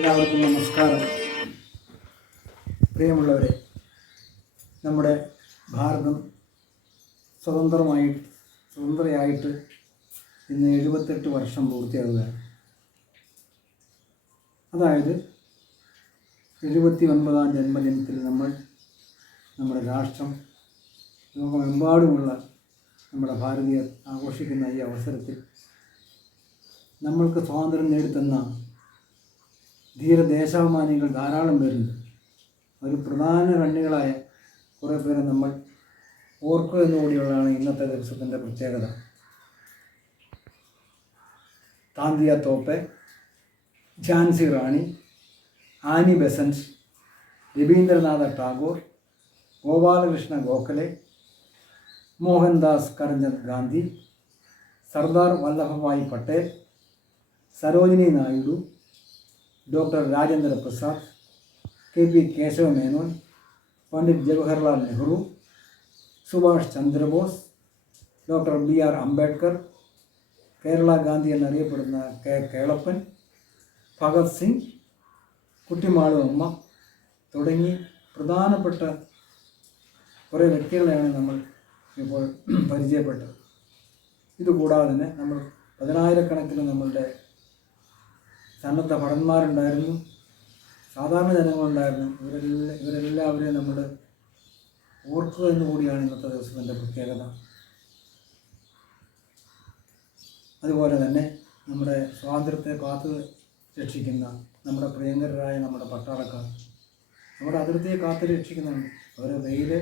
എല്ലാവർക്കും നമസ്കാരം. പ്രിയമുള്ളവരെ, നമ്മുടെ ഭാരതം സ്വതന്ത്രയായിട്ട് ഇന്ന് 78 വർഷം പൂർത്തിയാകുകയാണ്. അതായത് 79ാം ജന്മദിനത്തിൽ നമ്മുടെ രാഷ്ട്രം ലോകമെമ്പാടുമുള്ള നമ്മുടെ ഭാരതീയർ ആഘോഷിക്കുന്ന ഈ അവസരത്തിൽ നമ്മൾക്ക് സ്വാതന്ത്ര്യം നേടിത്തന്ന ധീരദേശാഭിമാനികൾ ധാരാളം പേരുണ്ട്. ഒരു പ്രധാന കണ്ണികളായ കുറേ പേരെ നമ്മൾ ഓർക്കുക എന്നുകൂടിയുള്ളതാണ് ഇന്നത്തെ ദിവസത്തിൻ്റെ പ്രത്യേകത. Tantia Tope, Jhansi Rani, Annie Besant, Rabindranath Tagore, Gopalakrishna Gokhale, Mohandas Karamchand Gandhi, Sardar Vallabhbhai Patel, Sarojini Naidu, doctor Rajendra Prasad, KP Kesava Menon, Pandit Jawaharlal Nehru, Subhash Chandrabose, doctor BR Ambedkar, Kerala Gandhi എന്നറിയപ്പെടുന്ന കേളപ്പൻ, ഭഗത് സിംഗ്, കുട്ടിമാളു അമ്മ തുടങ്ങി പ്രധാനപ്പെട്ട കുറേ വ്യക്തികളെയാണ് നമ്മൾ ഇപ്പോൾ പരിചയപ്പെട്ടത്. ഇതുകൂടാതെ തന്നെ നമ്മൾ 10,000-കണക്കിന് നമ്മളുടെ സന്നദ്ധ ഭടന്മാരുണ്ടായിരുന്നു, സാധാരണ ജനങ്ങളുണ്ടായിരുന്നു. ഇവരെല്ലാവരെയും നമ്മൾ ഓർക്കുക എന്നുകൂടിയാണ് ഇന്നത്തെ ദിവസത്തിൻ്റെ പ്രത്യേകത. അതുപോലെ തന്നെ നമ്മുടെ സ്വാതന്ത്ര്യത്തെ കാത്തു രക്ഷിക്കുന്ന നമ്മുടെ പ്രിയങ്കരായ നമ്മുടെ പട്ടാളക്കാർ, നമ്മുടെ അതിർത്തിയെ കാത്തു രക്ഷിക്കുന്നുണ്ട്. അവർ വെയിൽ,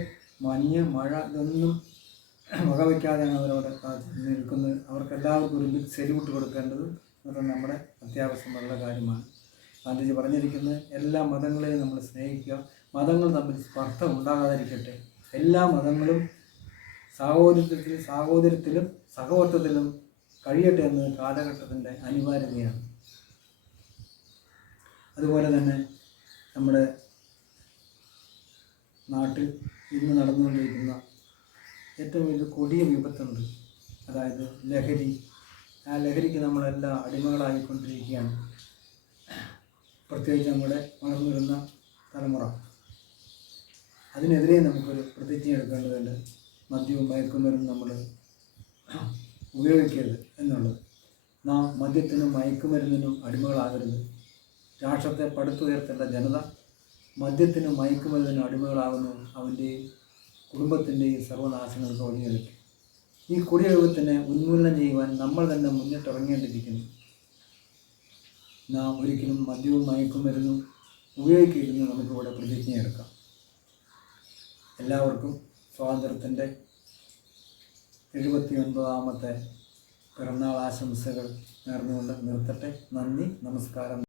മഞ്ഞ്, മഴ ഇതൊന്നും വകവയ്ക്കാതെയാണ് അവരവിടെ നിൽക്കുന്നത്. അവർക്കെല്ലാവർക്കും ഒരു ബിഗ് സല്യൂട്ട് കൊടുക്കേണ്ടത് നമ്മുടെ അത്യാവശ്യമുള്ള കാര്യമാണ്. ഗാന്ധിജി പറഞ്ഞിരിക്കുന്നത് എല്ലാ മതങ്ങളെയും നമ്മൾ സ്നേഹിക്കുക, മതങ്ങൾ തമ്മിൽ സ്പർദ്ധ ഉണ്ടാകാതിരിക്കട്ടെ, എല്ലാ മതങ്ങളും സാഹോദര്യത്തിലും സഹവർത്തത്തിലും കഴിയട്ടെ എന്നത് കാലഘട്ടത്തിൻ്റെ അനിവാര്യതയാണ്. അതുപോലെ തന്നെ നമ്മുടെ നാട്ടിൽ ഇന്ന് നടന്നുകൊണ്ടിരിക്കുന്ന ഏറ്റവും വലിയ കൊടിയ വിപത്തുണ്ട്, അതായത് ലഹരി. ആ ലഹരിക്ക് നമ്മളെല്ലാം അടിമകളായിക്കൊണ്ടിരിക്കുകയാണ്. പ്രത്യേകിച്ച് നമ്മുടെ വളർന്നു വരുന്ന തലമുറ. അതിനെതിരെ നമുക്കൊരു പ്രതിജ്ഞ എടുക്കേണ്ടതുണ്ട്. മദ്യവും മയക്കുമരുന്നും നമ്മൾ ഉപയോഗിക്കരുത് എന്നുള്ളത്. നാം മദ്യത്തിനും മയക്കുമരുന്നിനും അടിമകളാകരുത്. രാഷ്ട്രത്തെ പടുത്തുയർത്തേണ്ട ജനത മദ്യത്തിനും മയക്കുമരുന്നിനും അടിമകളാകുന്നു അവൻ്റെയും കുടുംബത്തിൻ്റെയും സർവനാശങ്ങൾക്ക് വഴിയൊരുക്കും. ഈ കൊടിയ വിപത്തിനെ ഉന്മൂലനം ചെയ്യുവാൻ നമ്മൾ തന്നെ മുന്നിട്ടിറങ്ങേണ്ടിയിരിക്കുന്നു. നാം ഒരിക്കലും മദ്യവും മയക്കുമരുന്നും ഉപയോഗിക്കരുതെന്ന് നമുക്കിവിടെ പ്രതിജ്ഞയെടുക്കാം. എല്ലാവർക്കും സ്വാതന്ത്ര്യത്തിൻ്റെ 79ാമത്തെ പിറന്നാൾ ആശംസകൾ നേർന്നുകൊണ്ട് നിർത്തട്ടെ. നന്ദി, നമസ്കാരം.